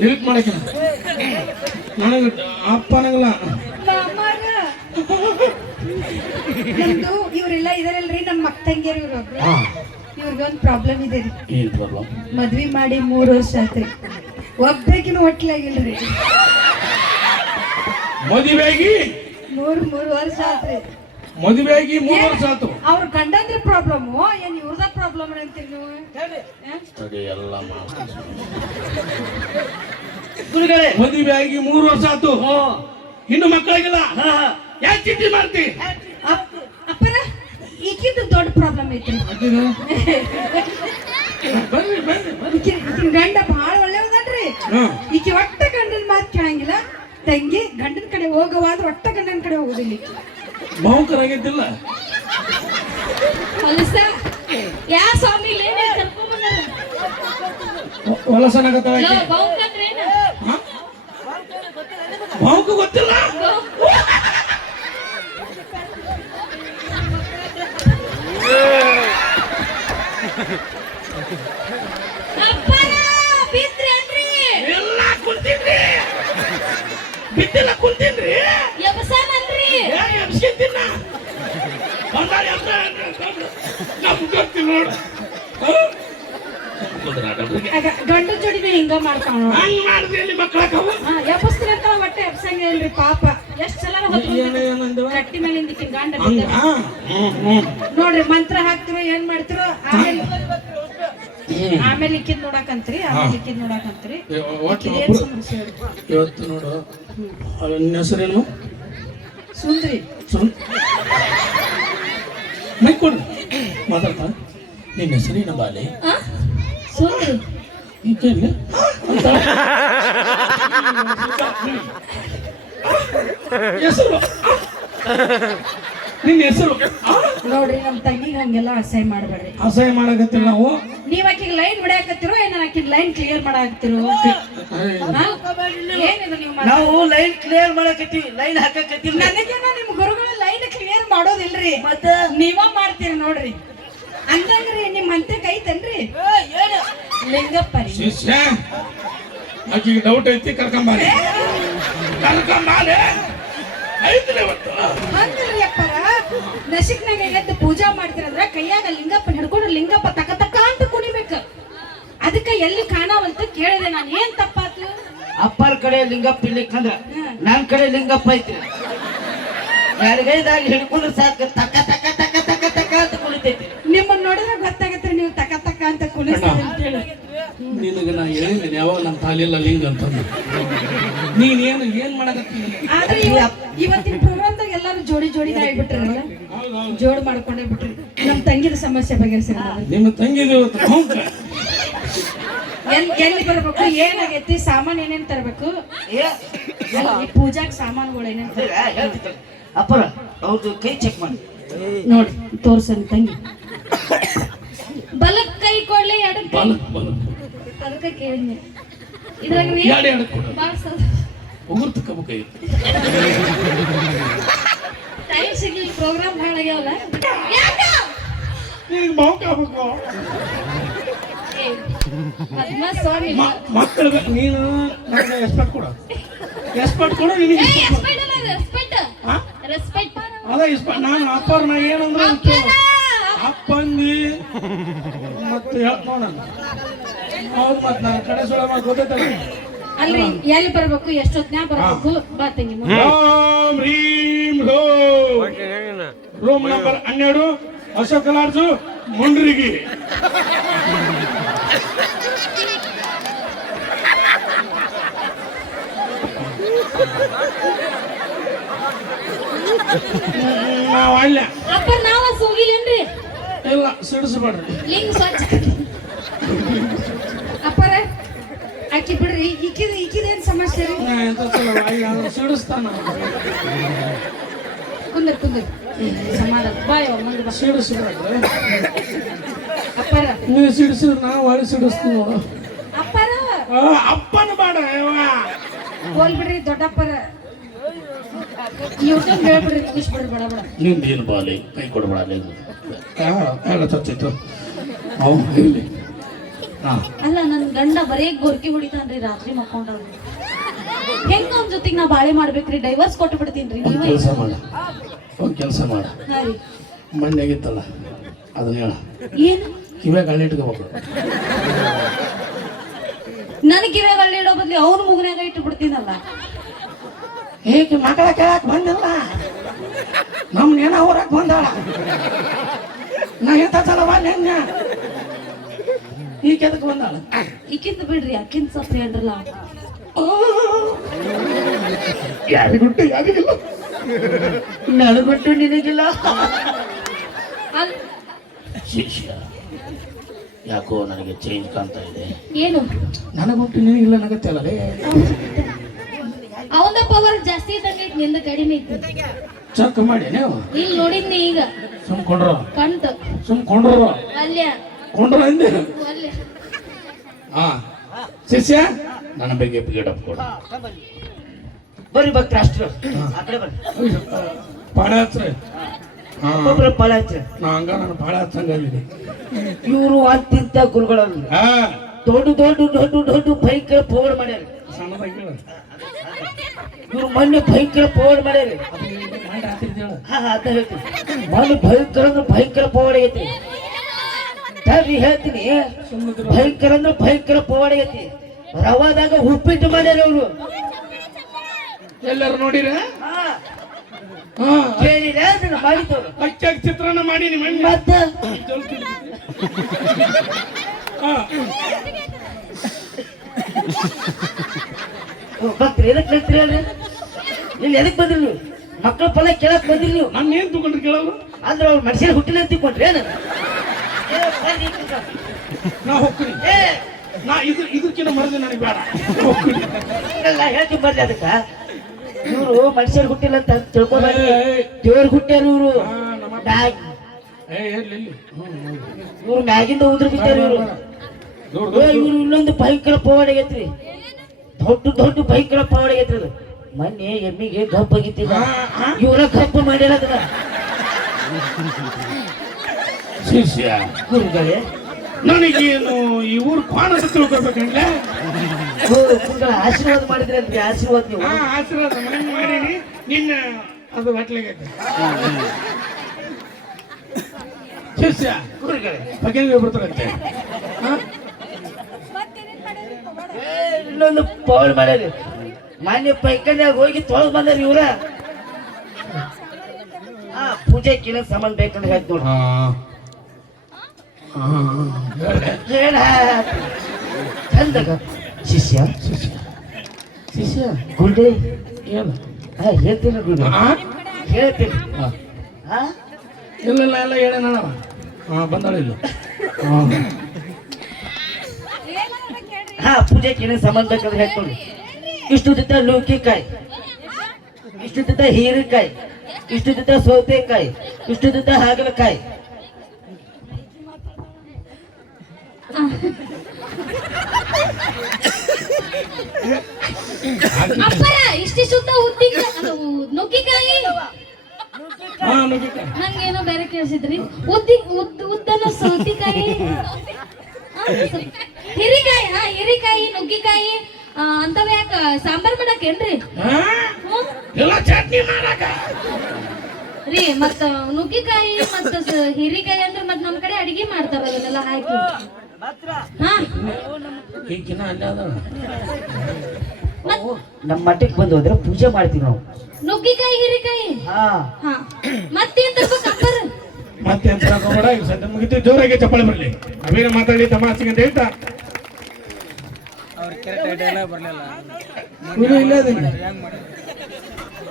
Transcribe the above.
Delete ಮಾಡಕ್ಕೆ ನನಗೆ ಅಪ್ಪ ಅನ್ನಂಗಿಲ್ಲ. ಮಾಮಾರ ನಮ್ದು ಇವರೆಲ್ಲ ಇದಾರಲ್ರಿ ನಮ್ಮ ಮಕ್ಕ ತಂಗಿಯರು ಇವ್ರೊಬ್ರು. ಇವ್ರಿಗೆ ಒಂದು ಪ್ರಾಬ್ಲಮ್ ಇದೆ ರೀ. ಏನ್ ಪ್ರಾಬ್ಲಮ್? ಮದ್ವಿ ಮಾಡಿ 3 ವರ್ಷ ಆತ್ರಿ, ಒಬ್ಬಕಿನ ಹೊಟ್ಲಾಗಿಲ್ರಿ. ಮದುವೆಯಾಗಿ 3 ವರ್ಷ ಆತ್ರಿ. ಮದುವೆಯಾಗಿ 3 ವರ್ಷ ಆತು. ಅವ್ರ ಗಂಡಂದ್ರ ಪ್ರಾಬ್ಲಮ್ ಏನ್ ಇವ್ರದ ಪ್ರಾಬ್ಲಮ್ ಅಂತೀರಿ ನೀವು? ತಡಿ ಎಲ್ಲ ಮದುವೆಯಾಗಿ 3 ವರ್ಷ ಆತು, ಇನ್ನು ಮಕ್ಕಳಿಗಿಲ್ಲ. ಯಾಕೆ ಚಿಂತೆ ಮಾಡ್ತಿ? ಅಪ್ಪರ ಈಗಿದ್ದು ದೊಡ್ಡ ಪ್ರಾಬ್ಲಮ್ ಐತ್ರಿ. ಬರ್ರಿ ಬರ್ರಿ ಬರ್ರಿ. ಈಕಿನ ಗಂಡ ಬಹಳ ಒಳ್ಳೆಯದನ್ರಿ. ಈಕಿ ಒಟ್ಟ ಗಂಡನ ಮಾತು ಕೇಳಂಗಿಲ್ಲ. ತಂಗಿ ಗಂಡನ ಕಡೆ ಹೋಗವಾದ್ರೆ ಒಟ್ಟ ಗಂಡನ ಕಡೆ ಹೋಗುದಿಲ್ಲ. ಬಹುಕರ ಆಗೈತಿಲ್ಲ. ಯಾ ಸ್ವಾಮಿ ಹೊಲಸನಾಗತ್ತ ಬಹುಕ ಗೊತ್ತಿಲ್ಲ. ಎಲ್ಲ ಕುಂತಿನ್ರಿ, ಬಿದ್ದಿಲ್ಲ ಕುಂತಿನ್ರಿ. ಎಬ್ಸ್ಕೊಂತಿನ ನಮ್ಗೆ ಗೊತ್ತಿಲ್ಲ ನೋಡು. ಗಂಡನ ಜೋಡಿನ ಹಿಂಗ ಮಾಡ್ತಾವ. ಹಂಗ್ ಮಾಡಿದ್ರೆ ಎಲ್ಲಿ ಮಕ್ಕಳಾಕವು? ಎಬ್ಬಸ್ತೀರ ಅಂತ ಒಟ್ಟೆ ಎಬ್ಸಂಗ ಇಲ್ರಿ ಪಾಪ. ಎಷ್ಟ್ ಸಲ ಕಟ್ಟಿ ಮೇಲಿಂದ ಈಕಿನ ಗಂಡ ನೋಡ್ರಿ ಮಂತ್ರ ಹಾಕ್ತಿರೋ ಏನ್ ಮಾಡ್ತಿರೋ. ಆಮೇಲೆ ಇಕ್ಕಿದ್ ನೋಡಕಂತ್ರಿ, ಇವತ್ತು ನೋಡು. ನಿನ್ನ ಹೆಸರೇನು? ಸುಂದ್ರಿ. ಮೈ ಕೊಡ್ರಿ ಮಾತಾಡ್ತಾ. ನಿನ್ನ ಹೆಸರೇನು ಬಾಲೆ? ಸುಂದ್ರಿ. ಈಕೆಲ್ಲ ಹೆಸರು, ನಿನ್ನ ಹೆಸರು ನೋಡ್ರಿ. ನಮ್ ತಂಗಿಗೆ ಹಂಗೆಲ್ಲ ಅಸಹ್ಯ ಮಾಡ್ಬೇಡ್ರಿ. ಅಸಹ್ಯ ಮಾಡಕತ್ತಿಲ್ಲ ನಾವು. ನೀವ್ ಆಕಿಗೆ ಲೈನ್ ಹೊಡ್ಯಾಕತ್ತಿರೋ ಏನ ಆಕಿನ ಲೈನ್ ಕ್ಲಿಯರ್ ಮಾಡಾಕತ್ತಿರೋ? ಏನಿದು ನೀವು ನಾವು ಲೈನ್ ಕ್ಲಿಯರ್ ಮಾಡಕತ್ತೀವಿ, ಲೈನ್ ಹಾಕಕತ್ತಿಲ್ಲ. ನನಗೇನೋ ನಿಮ್ ಗುರುಗಳ ಲೈನ್ ಕ್ಲಿಯರ್ ಮಾಡೋದಿಲ್ರಿ, ಮತ್ತೆ ನೀವ ಮಾಡ್ತೀರಿ ನೋಡ್ರಿ. ಅಂದಂಗ್ರಿ ನಿಮ್ ಮಂತ್ರಿಕ್ ಐತನ್ರಿ ಲಿಂಗಪ್ಪ ರೀ. ಶಿಷ್ಯ ಆಕಿಗೆ ಡೌಟ್ ಐತಿ, ಕರ್ಕೊಂಬಾಲೆ ಐತಿಲ್ಲ ಇವತ್ತು. ಹಂಗಲ್ರಿ ಅಪ್ಪರ, ನಸಿಕ್ನಾಗ ಎದ್ದು ಪೂಜಾ ಮಾಡ್ತಿರಂದ್ರ ಕೈಯಾಗ ಲಿಂಗಪ್ಪ ಹಿಡ್ಕೊಂಡು ಲಿಂಗಪ್ಪ ತಕ ತಕ ಅಂತ ಕುಣಿಬೇಕು. ಅದಕ್ಕೆ ಎಲ್ಲಿ ಕಾಣವಲ್ತ ಕೇಳಿದೆ ನಾನು. ಏನ್ ತಪ್ಪಾತು? ಅಪ್ಪರ ಕಡೆ ಲಿಂಗಪ್ಪ ಇರ್ಲಿಕ್ಕಂದ್ರ ನನ್ ಕಡೆ ಲಿಂಗಪ್ಪ ಐತಿ. ಎಡಗೈದಾಗ ಹಿಡ್ಕೊಂಡ್ರೆ ಸಾಕು, ತಕ ತಕ ತಕ ತಕ ತಕ ಅಂತ ಕುಣಿತೈತಿ. ನಿಮ್ಮನ್ನ ನೋಡಿದ್ರೆ ಗೊತ್ತಾಗತ್ರಿ ನೀವು ತಕ ತಕ ಅಂತ ಕುಣಿಸ್ತೀರಿ ಅಂತ ಹೇಳಿ. ನಿನಗೆ ನಾ ಹೇಳಿದ್ದೀನಿ ಯಾವಾಗ ನಮ್ಮ ತಾಲಿಲ್ಲ ಲಿಂಗ ಅಂತಂದು. ನೀನೇನು ಏನ್ ಮಾಡಕತ್ತೀನಿ? ಆದ್ರೆ ಇವತ್ತಿನ ಪ್ರೋಗ್ರಾಮ್ದಾಗ ಎಲ್ಲಾರು ಜೋಡಿ ಜೋಡಿನ ಆಗ್ಬಿಟ್ರಲ್ಲ, ಜೋಡ್ ಮಾಡ್ಕೊಂಡೇ ಬಿಟ್ರಿ. ನಮ್ ತಂಗಿದ ಸಮಸ್ಯೆ ಬಗೆಹರಿಸಿರ. ನಿಮ್ಮ ತಂಗಿದ ಎಲ್ಲಿ ಬರ್ಬೇಕು, ಏನಾಗೈತಿ, ಸಾಮಾನ್ ಏನೇನ್ ತರಬೇಕು, ಪೂಜಾಕ್ ಸಾಮಾನುಗಳು ಏನೇನ್ ತರಬೇಕು? ಅಪ್ಪರ ಅವ್ರದ್ದು ಕೈ ಚೆಕ್ ಮಾಡಿ ನೋಡಿ, ತೋರ್ಸನ್ ತಂಗಿ. ಬಲಕ್ ಕೈ ಕೊಡ್ಲಿ, ಎಡಕ್ ಕೈ? ಅದಕ್ಕೆ ಕೇಳಿದ್ನಿ. ಇದ್ರಾಗ ಟೈಮ್ ಸಿಗ್ಲಿ, ಪ್ರೋಗ್ರಾಮ್ ಹಾಳಾಗ್ಯಾವಲ್ಲ. ಮಕ್ಕಳು ನೀನು ಎಸ್ಪೆಕ್ಟ್ ಕೊಡ, ಎಸ್ಪೆಕ್ಟ್ ಕೊಡ. ಅದ ಇಸ್ಪೆಕ್ಟ್. ನಾನು ಅಪ್ಪರ್ನ ಏನಂದ್ರೆ ಅಪ್ಪಂದಿ ಮತ್ತೆ ನೋಡೋಣ. ಹೌದು, ಮತ್ತೆ ನಾನು ಕಡೆ ಸುಳ ಗೊತ್ತೈತಲ್ಲ. ಅಲ್ರಿ ಎಲ್ಲಿ ಬರ್ಬೇಕು, ಎಷ್ಟೊತ್ನ್ಯಾಗ ಬರ್ಬೇಕು? ಬಾ ತಂಗಿ. Ram ream room number 12, Ashok lodge, Mundrigi. ನಾವು ಅಲ್ಲ ಅಪ್ಪ ನಾವ ಹೋಗಿಲ್ಲೇನ್ರಿ? ಇಲ್ಲ, ಸಿಡಿಸ್ಬೇಡ್ರಿ. ಲಿಂಗ ಸ್ವಚ್ಛ. ಅಪ್ಪರ ಆಕಿ ಬಿಡ್ರಿ. ಈಕಿದೇನ್ ಸಮಸ್ಯೆ ರೀ? ಸಿಡಿಸ್ತಾನ. ಕುಂದ್ರ ಸಮಾಧಾನ. ಬಾಯ್ ಮುಂದೆ ಬಾ. ಸಿಡಿಸ್ಬೇಡ್ರಿ ಅಪ್ಪರ. ನೀವು ಸಿಡಿಸಿದ್ರೆ ನಾವು ಒಳಗೆ ಸಿಡಿಸ್ತೀವಿ ನೋಡು. ಅಪ್ಪರ ಅಪ್ಪನ ಬೇಡ ಹೋಲ್ ಬಿಡ್ರಿ ದೊಡ್ಡಪ್ಪರ. ಯೂಟ್ಯೂಬ್ ಹೇಳ್ಬಿಡ್ರಿ, ಮುಗಿಸ್ಬಿಡ್ರಿ ಬಡ ಬಡ. ನಿಮ್ದೇನು ಬಾಲೆ ಕೈ ಕೊಡಬೇಡ. ಚಚ್ಚಿತ್ತು ಅವು ಹೇಳಿ ಹಾ ಅಲ್ಲ ನನ್ ಗಂಡ ಬರೇ ಗೊರ್ಕಿ ಹೊಡಿತಾನ್ರಿ ರಾತ್ರಿ ಮಕ್ಕೊಂಡಾಗ ಹೆಂಗ ಅವ್ನ ಜೊತೆಗ್ ನಾ ಬಾಳೆ ಮಾಡ್ಬೇಕ್ರಿ ಡೈವರ್ಸ್ ಕೊಟ್ಟು ಬಿಡ್ತೀನ್ರಿ ಒಂದು ನೀವೇ ಕೆಲಸ ಮಾಡ ಒಂದು ಕೆಲಸ ಮಾಡ ಹಾ ರೀ ಮೊನ್ನೆ ಆಗಿತ್ತಲ್ಲ ಅದನ್ನ ಹೇಳ ಏನು ಕಿವ್ಯಾಗ ಹಳ್ಳಿ ಇಟ್ಕೋಬೇಕು ನನ್ ಕಿವ್ಯಾಗ ಹಳ್ಳಿ ಇಡೋ ಬದ್ಲಿ ಅವ್ನ ಮುಗನ್ಯಾಗ ಇಟ್ಟು ಬಿಡ್ತೀನಲ್ಲ ಹೇಗೆ ಮಕ್ಕಳ ಕೇಳಕ್ ಬಂದಿಲ್ಲ ನಮ್ಗೇನ ಹೊರಕ್ ಬಂದಾಳ ನಾ ಎಂತ ಸಲ ಬಂದ ಈಗ ಎದಕ್ ಬಂದಾಳ ಈಕಿಂದ ಬಿಡ್ರಿ ಅಕ್ಕಿಂದ ಸ್ವಲ್ಪ ಹೇಳ್ರಲ್ಲ ಯಾರಿಗುಂಟು ಯಾರಿಗಿಲ್ಲ ನನಗೊಟ್ಟು ನಿನಗಿಲ್ಲ ಅಲ್- ಶಿಷ್ಯ ಯಾಕೋ ನನಗೆ ಚೇಂಜ್ ಕಾಣ್ತಾ ಇದೆ ಏನು ನನಗುಂಟು ನಿನಗಿಲ್ಲ ನಗತ್ತಲ್ಲ ರೇ ಅವಂದ ಪವರ್ ಜಾಸ್ತಿ ಇದ್ದಂಗೆ ಐತಿ ನಿಂದ ಕಡಿಮೆ ಐತಿ ಚೆಕ್ ಮಾಡಿ ನೀವು ಇಲ್ಲಿ ನೋಡಿದ್ನಿ ಈಗ ಸುಮ್ಕೊಂಡ್ರ ಕಂತು ಸುಮ್ಕೊಂಡ್ರ ಅಲ್ಯ ಕೊಂಡ್ರ ಅಂದೆ ಅಲ್ಯ ಹಾ ಶಿಷ್ಯ ನನ್ನ ಬಗ್ಗೆ ಗಿಡಪ್ ಕೊಡು ಬರ್ರಿ ಭಕ್ತರಾಷ್ಟ್ರ ಆ ಕಡೆ ಬರ್ರಿ ಪಾಡ ಹಚ್ರ ಹಾ ಒಬ್ಬೊಬ್ರ ಫಲ ಹಚ್ಚ್ರಿ. ನಾ ಹಂಗ ನಾನು ಪಾಡ ಹಚ್ಚಂಗಲ್ಲಿದೆ ಇವ್ರು ಅಂತಿಂತ ಗುರುಗಳಲ್ಲ ಹಾ ದೊಡ್ಡ ದೊಡ್ಡ ದೊಡ್ಡ ದೊಡ್ಡ ಭಯಂಕರ ಪೋಡ್ ಮಾಡ್ಯಾರ ಸಣ್ಣದಾಗಿ ಹೇಳು. ಇವ್ರು ಮೊನ್ನೆ ಭಯಂಕರ ಪೋಡ್ ಮಾಡ್ಯಾರ ಮಾಡಿ ಹಾಕ್ತಿದ್ದೆ ಹೇಳು. ಹಾ ಅಂತ ಹೇಳ್ತೀನಿ ಮೊನ್ನೆ ಭಯಂಕರ ಅಂದ್ರೆ ಭಯಂಕರ ಪವಾಡ ಆಗೈತಿ ತಡ್ರಿ ಹೇಳ್ತೀನಿ ಭಯಂಕರ ಅಂದ್ರೆ ಭಯಂಕರ ಪವಾಡ ಆಗೈತಿ ರವಾದಾಗ ಉಪ್ಪಿಟ್ಟು ಮಾಡ್ಯಾರ ಅವ್ರು ಎಲ್ಲರೂ ನೋಡಿರ ಹಾ ಹಾ ಕೇಳಿರ ಅದನ್ನ ಮಾಡಿದವ್ರು ಅಕ್ಕಿಯಾಗ ಚಿತ್ರಾನ್ನ ಮಾಡೀನಿ ಮಣ್ಣು ಮತ್ತ ಹಾ ಭಕ್ತರು ಎದಕ್ ಹೇಳ್ತೀರಿ ಹೇಳ್ರಿ ಇಲ್ಲಿ ಎದಕ್ ಬಂದ್ರಿ ನೀವು ಮಕ್ಕಳ ಫಲ ಕೇಳಕ್ ಬಂದಿರಿ ನೀವು ನಾನು ಏನ್ ತಗೊಂಡ್ರಿ ಕೇಳಲ್ಲ ಅಂದ್ರೆ ಅವ್ರ ಮನುಷ್ಯರ ಹುಟ್ಟಿಲ್ಲ ಅಂತ ತಿಳ್ಕೊಂಡ್ರಿ ಏನು ನಾ ಹೋಗ್ತೀನಿ ಏ ನಾ ಇದಕ್ಕಿಂತ ಮರದಿ ನನಗೆ ಬೇಡ ಹೋಗ್ತೀನಿ ಎಲ್ಲ ಹೇಳ್ತೀನಿ ಬರ್ಲಿ ಅದಕ್ಕ ಇವರು ಮನುಷ್ಯರು ಹುಟ್ಟಿಲ್ಲ ಅಂತ ತಿಳ್ಕೊಂಡ್ರಿ ಏಯ್, ದೇವ್ರ ಹುಟ್ಟ್ಯಾರ ಇವರು ಹಾ, ನಮ್ಮ ಎಲ್ಲಿ ಇವ್ರು ಮ್ಯಾಗಿಂದ ಉದ್ರ ಬಿಟ್ಟಾರ ಇವರು ದೂರ ಇವ್ರು ಇನ್ನೊಂದು ಭಯಂಕರ ಪವಾಡ ಆಗೈತ್ರಿ ದೊಡ್ಡ ದೊಡ್ಡ ಭಯಂಕರ ಪವಾಡ ಆಗೈತ್ರಿ ಅದು ಮೊನ್ನೆ ಎಮ್ಮಿಗೆ ಗಪ್ ಆಗಿತ್ತಿಲ್ಲ ಇವರ ಗಪ್ ಮಾಡ್ಯಾರ ಅದನ್ನ ಶಿಷ್ಯ ಗುರುಗಳೇ ನನಗೇನು ಈ ಊರು ಕ್ವಾಣ ಅಂತ ತಿಳ್ಕೊಬೇಕಂದ್ರೆ ಗುರುಗಳ ಆಶೀರ್ವಾದ ಮಾಡಿದ್ರಲ್ರಿ ಆಶೀರ್ವಾದ ನೀವು ಹಾ ಆಶೀರ್ವಾದ ಮನೆಗೆ ಮಾಡೀನಿ ನಿನ್ನ ಅದು ಗಟ್ಲೆಗೆ ಶಿಷ್ಯ ಗುರುಗಳೇ ಬಗೆಗೆ ಬರ್ತಾರಂತೆ ಹಾ ಇನ್ನೊಂದು ಪವಾಡ ಮಾಡ್ಯಾರಿ ಮಾನ್ಯ ಪೈಕನ್ಯಾಗ ಹೋಗಿ ತೊಳೆದು ಬಂದಾರ ಇವ್ರ ಹಾ ಪೂಜೆಗೆ ಸಾಮಾನ್ ಬೇಕಂದ್ರೆ ಹೇಳ್ತ ನೋಡ್ರಿ ಹೇಳ ಚಂದಾಗ ಶಿಷ್ಯ ಶಿಷ್ಯ ಗುರುಡೆ ಏನು ಹಾ ಹೇಳ್ತೀನಿ ಗುರುಡೆ ಹೇಳ್ತೀನಿ ಹಾ ಇಲ್ಲ ಎಲ್ಲ ಹೇಳೋಣ ಹಾ ಬಂದಾಳಿಲ್ಲ ಹಾ ಪೂಜೆಗೆ ಏನೇ ಸಾಮಾನ್ ಬೇಕಂದ್ರೆ ಹೇಳ್ಕೊಡ್ರಿ ಇಷ್ಟು ದಿತ್ತ ನುಗ್ಗಿಕಾಯಿ ಇಷ್ಟು ದಿತ್ತ ಹೀರೆಕಾಯಿ ಇಷ್ಟು ದಿತ್ತ ಸೌತೆಕಾಯಿ ಇಷ್ಟು ದಿತ್ತ ಹಾಗಲಕಾಯಿ ಅಪ್ಪರ ಇಷ್ಟಿಷ್ಟುದ್ದ ಉದ್ದಿನ ನುಗ್ಗಿಕಾಯಿ ಹಾ ನುಗ್ಗಿಕಾಯಿ ನಂಗೇನೋ ಬೇರೆ ಕೇಳಿಸಿದ್ರಿ ಉದ್ದನ ಸೌತಿಕಾಯಿ ಹಿರಿಕಾಯಿ ಹಿರಿಕಾಯಿ ನುಗ್ಗಿಕಾಯಿ ಅಂತವ ಯಾಕ ಸಾಂಬಾರ್ ಮಾಡಕೇನ್ರಿ ಎಲ್ಲ ಚಟ್ನಿ ಮಾಡಕ ರೀ ಮತ್ತ ನುಗ್ಗಿಕಾಯಿ ಮತ್ತ ಹಿರಿಕಾಯಿ ಅಂದ್ರೆ ಮತ್ ನಮ್ ಕಡೆ ಅಡಿಗೆ ಮಾಡ್ತಾರ ಅದನ್ನೆಲ್ಲ ಹಾಕಿ ಹಾ ಈಗಿನ ಅಲ್ಲೇ ಅದ ನಮ್ಮ ಮಠಕ್ಕೆ ಬಂದು ಹೋದ್ರೆ ಪೂಜೆ ಮಾಡ್ತೀವಿ ನಾವು ನುಗ್ಗಿಕಾಯಿ ಹಿರಿಕಾಯಿ ಹಾ ಹಾ ಮತ್ತೇನ್ ತರ್ಬೇಕು ಅಪ್ಪರ ಮತ್ತೆ ಅಂತ ಹಾಕೋಬೇಡ ಈಗ ಸದ್ಯ ಮುಗಿತು ಜೋರಾಗಿ ಚಪ್ಪಾಳೆ ಬರಲಿ ಅವೇನು ಮಾತಾಡಿ ತಮಾಷೆಗೆ ಅಂತ ಹೇಳ್ತಾ ಅವ್ರ ಕೆರೆಕ್ಟ್ ಐಡಿಯಾ ಎಲ್ಲ ಬರಲಿಲ್ಲ ಇಲ್ಲೇ ಅದೇನೆ